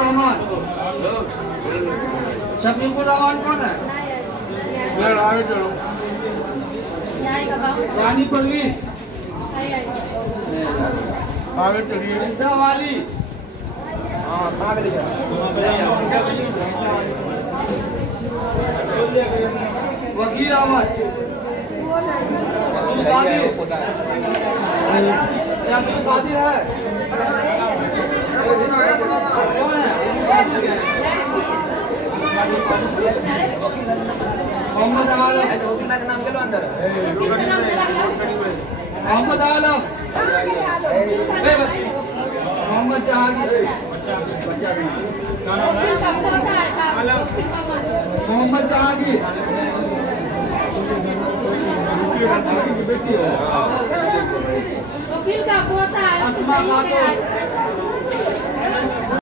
रहमान। शफीकुर रहमान कौन है? रानी परवीन। आगे चलिए। वाली। वकील अहमद। अब्दुल कादिर है। कौन है? मोहम्मद आलम। मोहम्मद आलम। मोहम्मद जहांगीर। मोहम्मद जहांगीर। वकील का पोता है। अस्मा खातून।